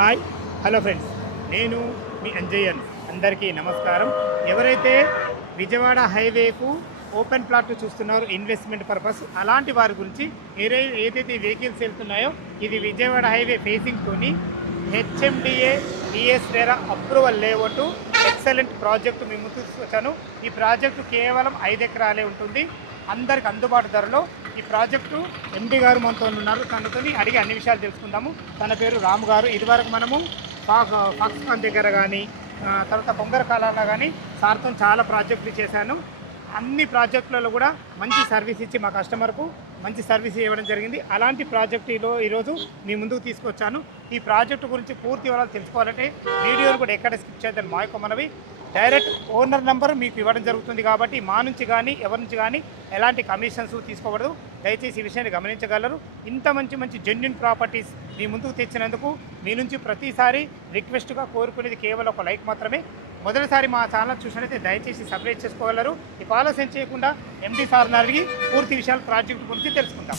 Hi hello friends, నేను మీ అంజయ్యన్. అందరికీ నమస్కారం. ఎవరైతే విజయవాడ హైవేకు ఓపెన్ ప్లాట్ చూస్తున్నారో ఇన్వెస్ట్మెంట్ పర్పస్, అలాంటి వారి గురించి ఏదైతే వెహికల్స్ వెళ్తున్నాయో ఇది విజయవాడ హైవే ఫేసింగ్తోని HMDA BS RERA approval layout excellent project మేము తీసుకొచ్చాను. ఈ ప్రాజెక్టు కేవలం 5 ఎకరాలే ఉంటుంది. అందరికి అందుబాటు ధరలో ఈ ప్రాజెక్టు ఎండి గారు మనతో ఉన్నారు. తనతో అడిగి అన్ని విషయాలు తెలుసుకుందాము. తన పేరు రాము గారు. ఇదివరకు మనము ఫాక్స్కాన్ దగ్గర కానీ తర్వాత బొంగర కాలాల్లో కానీ సార్తో చాలా ప్రాజెక్టులు చేశాను. అన్ని ప్రాజెక్టులలో కూడా మంచి సర్వీస్ ఇచ్చి మా కస్టమర్కు మంచి సర్వీస్ ఇవ్వడం జరిగింది. అలాంటి ప్రాజెక్టులో ఈరోజు మీ ముందుకు తీసుకొచ్చాను. ఈ ప్రాజెక్టు గురించి పూర్తి వివరాలు తెలుసుకోవాలంటే వీడియోలు కూడా ఎక్కడ స్కిప్ చేద్దాం. మా యొక్క మనవి డైరెక్ట్ ఓనర్ నెంబర్ మీకు ఇవ్వడం జరుగుతుంది కాబట్టి మా నుంచి కానీ ఎవరి నుంచి కానీ ఎలాంటి కమిషన్స్ తీసుకోకూడదు. దయచేసి ఈ విషయాన్ని గమనించగలరు. ఇంత మంచి జెన్యూన్ ప్రాపర్టీస్ మీ ముందుకు తెచ్చినందుకు మీ నుంచి ప్రతిసారి రిక్వెస్ట్గా కోరుకునేది కేవలం ఒక లైక్ మాత్రమే. మొదటిసారి మా ఛానల్ చూసినట్లయితే దయచేసి సబ్స్క్రైబ్ చేసుకోగలరు. ఈ ఆలస్యం చేయకుండా ఎండి సార్ని అడిగి పూర్తి విషయాలు ప్రాజెక్ట్ గురించి తెలుసుకుందాం.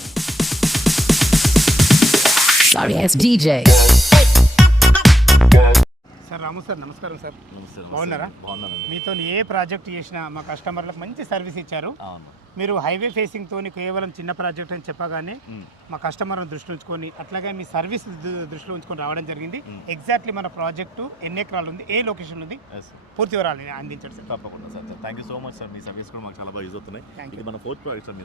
సార్ రాము సార్, నమస్కారం సార్. బాగున్నారా? మీతో ఏ ప్రాజెక్ట్ చేసినా మా కస్టమర్లకు మంచి సర్వీస్ ఇచ్చారు. మీరు హైవే ఫేసింగ్తో కేవలం చిన్న ప్రాజెక్ట్ అని చెప్పగానే మా కస్టమర్ని దృష్టిలో ఉంచుకొని అట్లాగే మీ సర్వీస్ దృష్టిలో ఉంచుకొని రావడం జరిగింది. ఎగ్జాక్ట్లీ మన ప్రాజెక్టు ఎన్ని ఎకరాలు ఉంది, ఏ లొకేషన్ ఉంది, పూర్తి వివరాలు అందించండి సార్. తప్పకుండా sir. Thank you so much sir. Me service కూడా మాకు చాలా బాగా యూజ్ అవుతున్నాయి. ఇది మన ఫోర్త్ ప్రాజెక్ట్ సార్.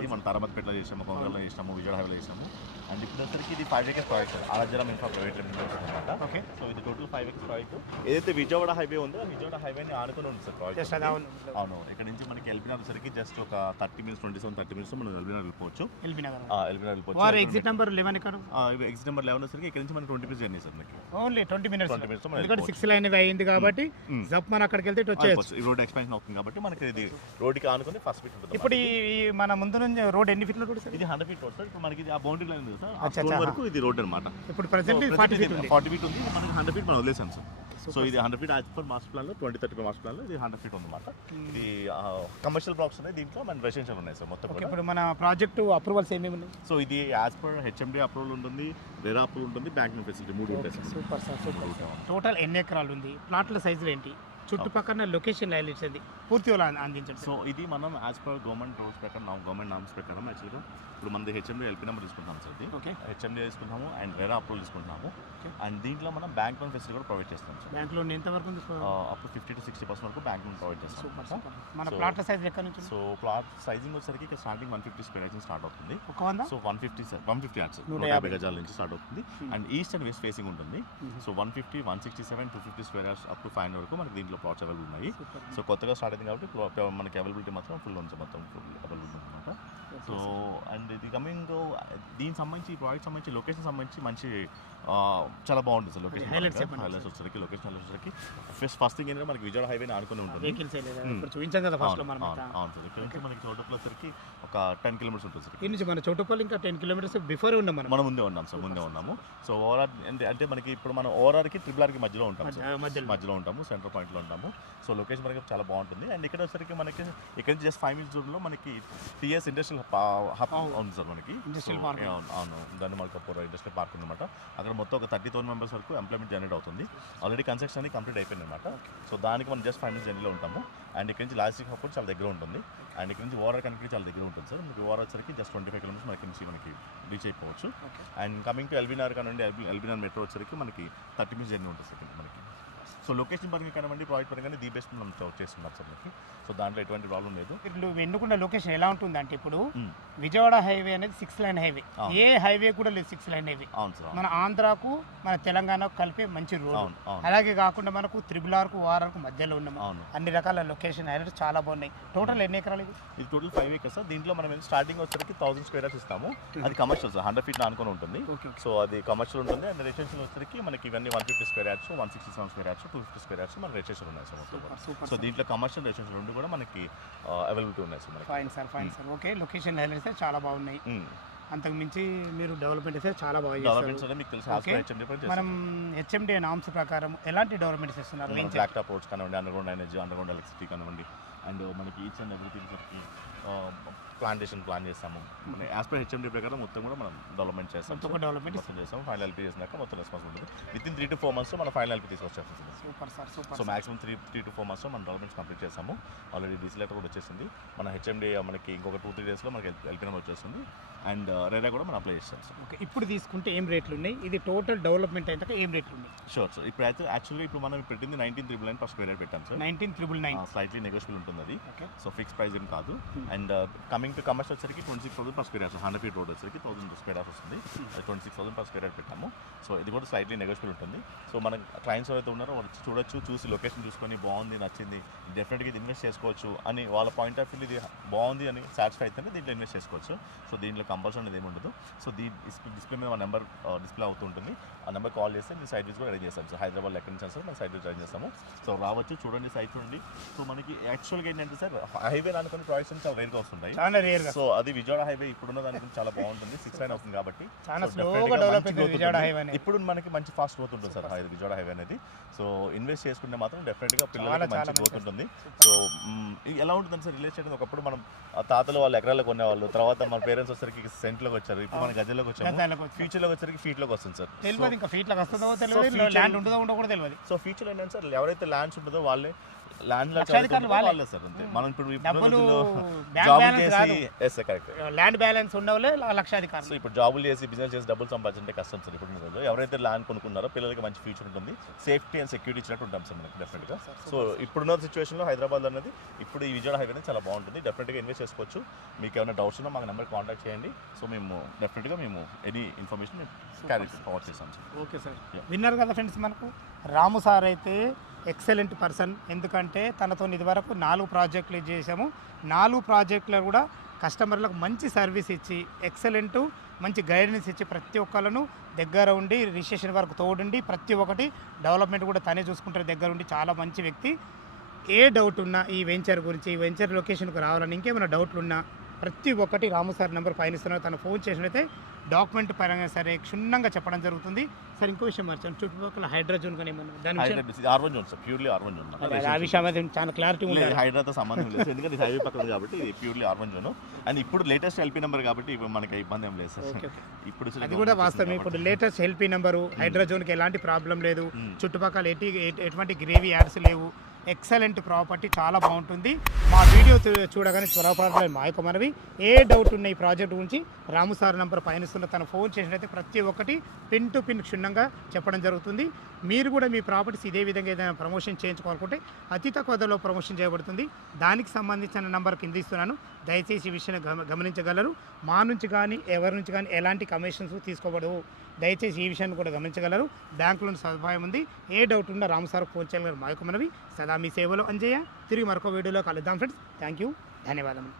మీరు మన తారామతిపేటలో చేసాము, కొంగల్లో చేసాము, విజయవాడ హైవేలో చేసాము. అండ్ ఇప్పుడు వచ్చరికి ఇది 5 acres project sir. Aradhyaram infra private limited అనమాట. ఓకే. సో ఇది టోటల్ 5 acres ప్రాజెక్ట్. ఏదైతే విజయవాడ హైవే ఉందో విజయవాడ హైవేని ఆనుకుని ఉంది సార్ ప్రాజెక్ట్. అవును. ఇక్కడ నుంచి మనకి ఎల్బీ నగర్ సరికి జస్ట్ ఒక 30 minutes 27-30 minutes మనం ఎల్బీ నగర్ వెళ్ళిపోవచ్చు. ఎల్బీ నగర్ వెళ్ళిపోవచ్చు. ఎగ్జిట్ నెంబర్ 11 ఇక్కడ ఎగ్జిట్ నెంబర్ 11 సరికి ఇక్కడ నుంచి మనకి 20 minutes జర్నీ సార్. మనకి ఓన్లీ 20 minutes. ఎందుకంటే 6 లైన్ అయింది కాబట్టి జప్ మన అక్కడికి వెళ్తే వచ్చేయచ్చు. ఈ రోడ్ ఎక్స్పాన్షన్ అవుతుంది కాబట్టి మనకి ఇది రోడ్కి ఆనుకుని ఫస్ట్ ఫీట్ ఉంటుంది. ఇప్పుడు ఈ మన ముందు నుంచి రోడ్ ఎన్ని ఫీట్ల రోడ్ సార్? ఇది 100 feet రోడ్ సార్. ఇప్పుడు మనకి ఆ బౌండరీ లైన్ ఉంది సార్. ఆ వరకు ఇది రోడ్ అనమాట. ఇప్పుడు ప్రెజెంట్ 40 feet ఉంది. మనకి 100 feet మనం వదిలేసాం సార్. సో ఇది 100 feet as per master plan లో 2030 మాస్టర్ ప్లాన్ లో ఇది 100 feet ఉందన్నమాట. ఇది కమర్షియల్ బ్లాక్స్ ఉన్నాయి, దీంట్లో మన రెసిడెన్షియల్ ఉన్నాయి సార్ మొత్తం. ఇప్పుడు మన ప్రాజెక్టు అప్రూవల్స్ ఏమేమి ఉన్నాయి? సో ఇది యాజ్ పర్ హెచ్ఎండి అప్రూవల్ ఉంటుంది, రెరా అప్రూవల్ ఉంటుంది, బ్యాంకింగ్ ఫెసిలిటీ 3 ఉంటాయి sir. Super sir, super. Total ఎన్ని ఎకరాలు ఉంది, ప్లాట్ల సైజులు ఏంటి, చుట్టుపక్కల లొకేషన్ హైలైట్స్ అది పూర్తి అందించండి. సో ఇది మనం యాజ్ పర్ గవర్నమెంట్ రూల్స్ ప్రకారం గవర్నమెంట్ నామ్స్ ప్రకారం యాక్చువల్గా ఇప్పుడు మనది హెచ్ఎండి ఎల్పీ నెంబర్ తీసుకుంటాం సార్. ఇది హెచ్ఎండి తీసుకుంటాము అండ్ రెరా అప్రూవల్ తీసుకుంటాము. అండ్ దీంట్లో మనం బ్యాంక్ లోన్ ఫెసిలిటీ కూడా ప్రొవైడ్ చేస్తాం సార్. బ్యాంక్ లోన్ ఎంత వరకు? అప్ టు 50 to 60% వరకు బ్యాంక్ లోన్ ప్రొవైడ్ చేస్తాం. మన ప్లాట్ల సైజ్ ఎక్కడ నుంచి? సో ప్లాట్ సైజింగ్ వచ్చేసరికి ఇక్కడ స్టార్టింగ్ 150 square yards స్టార్ట్ అవుతుంది. సో 150 yards 150 గజాల నుంచి స్టార్ట్ అవుతుంది. And east and west facing ఉంటుంది. So 150, 167, 250 square yards up to 500 వరకు మనకి దీంట్లో ప్లాట్స్ అవైలబుల్ ఉన్నాయి. సో కొత్తగా స్టార్ట్ అయింది కాబట్టి మనకి అవైలబిలిటీ మాత్రం ఫుల్ ఉంది, మొత్తం ఫుల్ అవైలబుల్ అనమాట. సో అండ్ ఇది కమింగ్ దీనికి సంబంధించి ప్రాజెక్ట్ సంబంధించి లొకేషన్ సంబంధించి మంచి చాలా బాగుంటుంది సార్. లొకేషన్ హైలైట్స్ వచ్చేసరికి ఫస్ట్ థింగ్ ఏంటంటే మనకి విజయవాడ హైవేని ఆడుకుని ఉంటుంది. అవును సార్. ఇక్కడ నుంచి మనకి చౌటుప్పల్ వచ్చరికి ఒక 10 kilometers ఉంటుంది సార్. నుంచి మన చౌటుప్పల్ ఇంకా 10 kilometers బిఫోర్ ఉన్నాం మనం ముందే ఉన్నాం సార్. ముందే ఉన్నాము. సో ఓఆర్ఆర్ అంటే మనకి ఇప్పుడు మనం ఓఆర్ఆర్కి ట్రిపుల్ మధ్యలో ఉంటాము సార్. మధ్యలో ఉంటాము, సెంటర్ పాయింట్లో ఉంటాము. సో లొకేషన్ మనకి చాలా బాగుంటుంది. అండ్ ఇక్కడ వచ్చరికి మనకి ఇక్కడ నుంచి జస్ట్ 5 minutes దూరంలో మనకి టీఎస్ ఇండస్ట్రియల్ హబ్ ఉంది సార్. మనకి అవును, దాన్ని మనకి ఇండస్ట్రియల్ పార్క్ ఉందన్నమాట. అక్కడ మొత్తం ఒక 30,000 members వరకు ఎంప్లాయ్మెంట్ జనరేట్ అవుతుంది. ఆల్రెడీ కన్స్ట్రక్షన్ అనేది కంప్లీట్ అయిపోయింది అనమాట. సో దానికి మనం జస్ట్ 5 minutes జర్నీలో ఉంటాము. అండ్ ఇక్కడ నుంచి లాజిస్టిక్ హబ్ కూడా చాలా దగ్గర ఉంటుంది. అండ్ ఇక్కడ నుంచి ఓఆర్ఆర్ కనెక్టివిటీ చాలా దగ్గర ఉంటుంది సార్. మీకు ఓఆర్ఆర్ వచ్చరికి జస్ట్ 25 kilometers మనకి రీచ్ అయిపోవచ్చు. And coming to LB Nagar కానివ్వండి, ఎల్బీ నగర్ మెట్రో వచ్చరికి మనకి 30 minutes జర్నీ ఉంటుంది సార్ మనకి. సో లొకేషన్ పరంగా కానివ్వండి, ప్రాజెక్ట్ పరంగా ది బెస్ట్ మనం చేస్తున్నాం సార్ మనకి. సో దాంట్లో ఎటువంటి ప్రాబ్లం లేదు. ఇప్పుడు ఎన్నుకున్న లొకేషన్ ఎలా ఉంటుంది అంటే ఇప్పుడు విజయవాడ హైవే అనేది 6 lane హైవే. ఏ హైవే కూడా లేదు 6 lane హైవే. మన ఆంధ్రాకు మన తెలంగాణకు కలిపే మంచి రోడ్. అలాగే కాకుండా మనకు త్రిబుల్-ఆర్కు ఓఆర్ఆర్కు మధ్యలో ఉన్నాము. అన్ని రకాల లొకేషన్ హైలైట్స్ చాలా బాగున్నాయి. టోటల్ ఎన్ని ఎకరాలు? ఇది టోటల్ 5 acres సార్. దీంట్లో మనం స్టార్టింగ్ వచ్చరికి 1000 square yards ఇస్తాము. అది కమర్షియల్ సార్. 100 feet ఆనుకొని ఉంటుంది. సో అది కమర్షియల్ ఉంటుంది. అండ్ రెసిడెన్షియల్ వచ్చరికి మనకి ఇవన్నీ 150 square yards, 167 square yards, 250 square yards మన రెజిస్ట్రేషన్ ఉన్నాయి సార్. సో దీంట్లో కమర్షియల్ రెజిస్ట్రేషన్ రెండు కూడా మనకి అవైలబిలిటీ ఉన్నాయి sir. Fine sir. Okay, location highlights చాలా బాగున్నాయి. అంతకు మించి మీరు డెవలప్మెంట్ అయితే చాలా బాగా చేస్తారు. మనం హెచ్ఎండి నామ్స్ ప్రకారం ఎలాంటి డెవలప్మెంట్స్ ఇస్తున్నారు? బ్లాక్ టాప్ రోడ్స్ కానివ్వండి, అండర్గ్రౌండ్ ఎనర్జీ, అండర్గ్రౌండ్ ఎలక్ట్రిసిటీ కానివ్వండి, అండ్ మనకి each and everything plantation plan చేస్తాము. యాజ్ పర్ హెచ్ఎండి ప్రకారం మొత్తం కూడా మనం డెవలప్మెంట్ చేస్తాం. మొత్తం చేస్తాం. ఫైనల్ ఎల్పీ చేసినాక మొత్తం రెస్పాన్స్ ఉంటుంది. వితిన్ 3 to 4 months మనం ఫైనల్ ఎల్పీ తీసుకొచ్చేస్తాం. Super sir, super. So maximum 3 to 4 months మనం డెవలప్మెంట్స్ కంప్లీట్ చేస్తాము. ఆల్రెడీ డీసీ లెటర్ కూడా వచ్చేసింది. మన హెచ్ఎండి మనకి ఇంకొక 2-3 daysలో మనకి ఎల్పీ నెంబర్ వచ్చేస్తుంది. అండ్ రేరా కూడా మనం అప్లై చేస్తాం సార్. ఓకే, ఇప్పుడు తీసుకుంటే ఏం రేట్లు ఉన్నాయి? ఇది టోటల్ డెవలప్మెంట్ అయినాక ఏం రేట్లు ఉన్నాయి? Sure sir. ఇప్పుడు అయితే యాక్చువల్గా ఇప్పుడు మనం పెట్టింది 19,999 per square yard పెట్టాం సార్. 19,999. స్లైట్లీ నెగోషియబుల్ ఉంటుంది అది. ఓకే. సో ఫిక్స్ ప్రైస్ ఏం కాదు. అండ్ కమింగ్ టు కమర్షియల్ వచ్చరికి 26,000 per square yard. 100 feet road వచ్చరికి 1,000 square yard వస్తుంది. అది 26,000 per square yard పెట్టాము. సో ఇది కూడా స్లైట్లీ నెగోషియబుల్ ఉంటుంది. సో మన క్లయింట్స్ ఎవరైతే ఉన్నారో వాళ్ళు చూడొచ్చు, చూసి లొకేషన్ చూసుకొని బాగుంది, నచ్చింది, డెఫినెట్గా ఇది ఇన్వెస్ట్ చేసుకోవచ్చు అని వాళ్ళ పాయింట్ ఆఫ్ వ్యూ ఇది బాగుంది అని సాటిస్ఫై అయితే దీంట్లో ఇన్వెస్ట్ చేసుకోవచ్చు. సో దీంట్లో కంపల్సరీ అనేది ఏమి ఉండదు. సో డిస్ప్లే మీద మన నెంబర్ డిస్ప్లే అవుతుంటుంది. ఆ నెంబర్ కాల్ చేస్తే నేను సైట్ విజిట్ కూడా అరేంజ్ చేస్తాం. సో హైదరాబాద్ ఎక్కడి నుంచి వస్తారు మనం సైట్ విజిట్ అరేంజ్ చేస్తాము. సో రావచ్చు, చూడండి సైట్ నుండి. సో మనకి యాక్చువల్గా ఏంటంటే సార్ హైవే అనుకుని ప్రాజెక్ట్స్ చాలా రేర్గా వస్తుంటాయి. చాలా రేర్గా. సో అది విజయవాడ హైవే ఇప్పుడున్న దానికి చాలా బాగుంటుంది. 6 lane అవుతుంది కాబట్టి చాలా స్లోగా డెవలప్ అవుతుంది విజయవాడ హైవే అనేది. ఇప్పుడు మనకి మంచి ఫాస్ట్ గ్రోత్ ఉంటుంది సార్ విజయవాడ హైవే అనేది. సో ఇన్వెస్ట్ చేసుకుంటే మాత్రం డెఫినెట్గా పిల్లలకి మంచి గ్రోత్ ఉంటుంది. సో ఎలా ఉంటుందని సార్ రిలేషన్ అనేది ఒకప్పుడు మనం తాతలు వాళ్ళు ఎకరాలకు కొనేవాళ్ళు, తర్వాత మన పేరెంట్స్ వచ్చరికి సెంట్లోకి వచ్చారు, ఇప్పుడు మన గజల్లోకి వచ్చాము, ఫ్యూచర్లోకి వచ్చరికి ఫీట్లోకి వస్తుంది సార్. తెలియదు ఇంకా ఫీట్లోకి వస్తుందో తెలియదు, ల్యాండ్ ఉంటుందో ఉండో కూడా తెలియదు. సో ఫ్యూచర్ ఏంటంటే సార్ ఎవరైతే ల్యాండ్స్ ఉంటుందో వాళ్ళే ల్యాండ్ వాళ్ళే సార్ అంతే. మనం ఇప్పుడు ల్యాండ్ బ్యాలెన్స్ ఉండవులే లక్షాధికారులు. సో ఇప్పుడు జాబులు చేసి బిజినెస్ చేసి డబ్బులు సంపాదించే కష్టం సార్. ఇప్పుడు ఎవరైతే ల్యాండ్ కొనుక్కున్నారో పిల్లలకి మంచి ఫ్యూచర్ ఉంటుంది, సేఫ్టీ అండ్ సెక్యూరిటీ ఇచ్చినట్టు ఉంటాం సార్ మనకి డెఫినెట్గా. సో ఇప్పుడున్న సిచ్యువేషన్లో హైదరాబాద్ అనేది ఇప్పుడు ఈ విజయవాడ హైవే అనేది చాలా బాగుంటుంది. డెఫినెట్గా ఇన్వెస్ట్ చేసుకోవచ్చు. మీకు ఏమైనా డౌట్స్ ఉన్నా మాకు నెంబర్ కాంటాక్ట్ చేయండి. సో మేము డెఫినెట్గా ఎనీ ఇన్ఫర్మేషన్ క్యారీ ఫార్వర్డ్ చేస్తాం సార్. ఓకే సార్, విన్నారు కదా ఫ్రెండ్స్, మనకు రాము సార్ అయితే ఎక్సలెంట్ పర్సన్. ఎందుకంటే తనతో ఇదివరకు 4 ప్రాజెక్టులు చేసాము. 4 ప్రాజెక్టులు కూడా కస్టమర్లకు మంచి సర్వీస్ ఇచ్చి ఎక్సలెంట్ మంచి గైడెన్స్ ఇచ్చి ప్రతి ఒక్కళ్ళను దగ్గర ఉండి రిజిస్ట్రేషన్ వరకు తోడుండి ప్రతి ఒక్కటి డెవలప్మెంట్ కూడా తనే చూసుకుంటారు దగ్గర ఉండి. చాలా మంచి వ్యక్తి. ఏ డౌట్ ఉన్నా ఈ వెంచర్ గురించి, ఈ వెంచర్ లొకేషన్కి రావాలని ఇంకేమైనా డౌట్లు ఉన్నా ప్రతి ఒక్కటి రాము సార్ నెంబర్ పైన ఇస్తున్నారు. తను ఫోన్ చేసినట్లయితే డాక్యుమెంట్ పరంగా సరే క్షుణ్ణంగా చెప్పడం జరుగుతుంది. సార్ ఇంకో విషయం మర్చాను, చుట్టుపక్కల హైడ్రోజన్ కానీ ఏమన్నా దాని ఆ విషయం అయితే చాలా క్లారిటీ ఉంది. హైదరాబాద్ సంబంధం లేదు ఎందుకంటే హైవే పక్కన కాబట్టి ఇది ప్యూర్లీ అర్బన్ జోన్. అండ్ ఇప్పుడు లేటెస్ట్ ఎల్పీ నెంబర్ కాబట్టి ఇప్పుడు మనకి ఇబ్బంది ఏం లేదు సార్. ఇప్పుడు అది కూడా వాస్తవం. ఇప్పుడు లేటెస్ట్ ఎల్పీ నెంబరు హైడ్రోజోన్కి ఎలాంటి ప్రాబ్లం లేదు. చుట్టుపక్కల ఎటువంటి గ్రేవీ యాడ్స్ లేవు. ఎక్సలెంట్ ప్రాపర్టీ, చాలా బాగుంటుంది. మా వీడియో చూడగానే త్వరపడలేదు మా యొక్క మనవి. ఏ డౌట్ ఉన్న ఈ ప్రాజెక్ట్ గురించి రాము సార్ నెంబర్ పయనిస్తున్న తను ఫోన్ చేసినట్లయితే ప్రతి ఒక్కటి పిన్ టు పిన్ క్షుణ్ణంగా చెప్పడం జరుగుతుంది. మీరు కూడా మీ ప్రాపర్టీస్ ఇదే విధంగా ఏదైనా ప్రమోషన్ చేయించుకోవాలనుకుంటే అతి తక్కువ ధరలో ప్రమోషన్ చేయబడుతుంది. దానికి సంబంధించిన నెంబర్ కింద ఇస్తున్నాను. దయచేసి ఈ విషయాన్ని గమనించగలరు. మా నుంచి కానీ ఎవరి నుంచి కానీ ఎలాంటి కమిషన్స్ తీసుకోబడవు. దయచేసి ఈ విషయాన్ని కూడా గమనించగలరు. బ్యాంకులో సదుపాయం ఉంది. ఏ డౌట్ ఉన్నా రాము సార్ ఫోన్ చేయగలరు. మా యొక్క మనవి. సదా మీ సేవలో అంజయ్య. తిరిగి మరొక వీడియోలో కలుద్దాం ఫ్రెండ్స్. థ్యాంక్ యూ, ధన్యవాదములు.